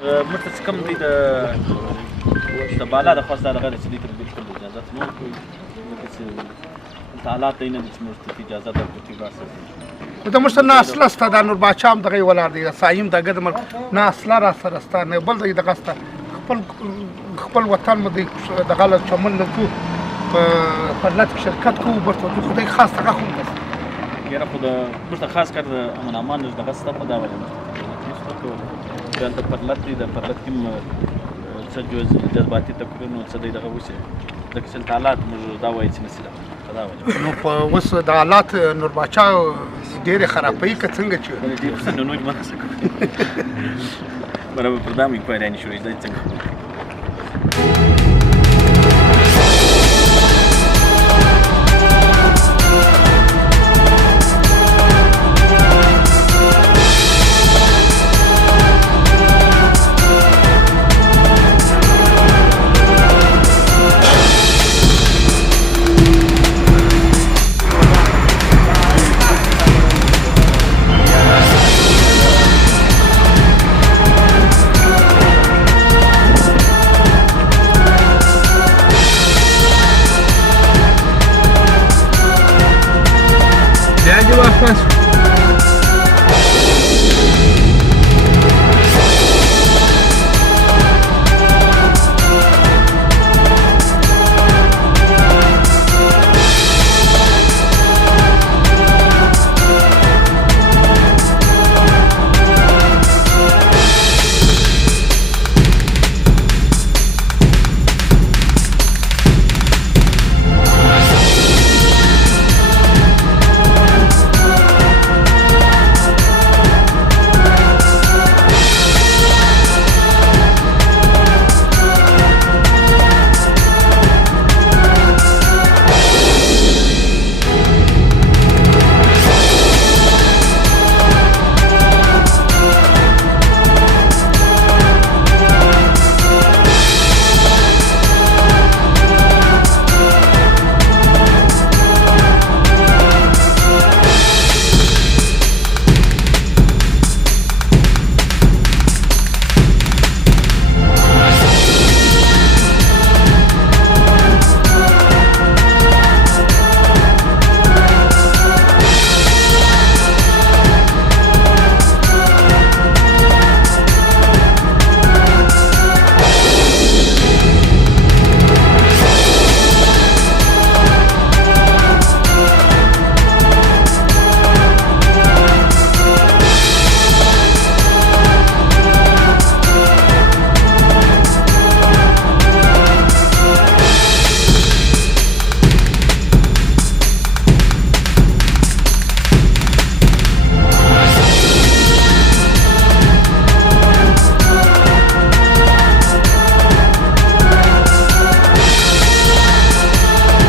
موږ ته چې کوم دی د بالا د خواست دغه چې دوی ته بلکل اجازت نه ورکوي ځکه چې دلته حالات دی نه دي چې موږ ته اجازه درکړي باسه خو د موږ سره نه اصله شته دا نور باچا هم دغه یې ولاړ دی سایم دغه د نه اصله را سره شته نه بل دی دغه شته خپل وطن مو دی دغه له چمن نه ځو په پرلت کې شرکت کوو برته ځو خدای خاص هغه خو ده یاره خو د موږ ته خاص کار د امن امان دغه شته په دا وجه موږ ته دلته پرلت دی د پرلت کې څه جذباتي تکرونه څه دی دغه وشي ځکه چې دلته حالات موږ دا وایي چې نشي په دا وجه نو په اوس د حالات نور باچا ډېرې خرابوي که څنګه چې ډېر نو نو برابر پر دا مې کوی راني شوې دا څنګه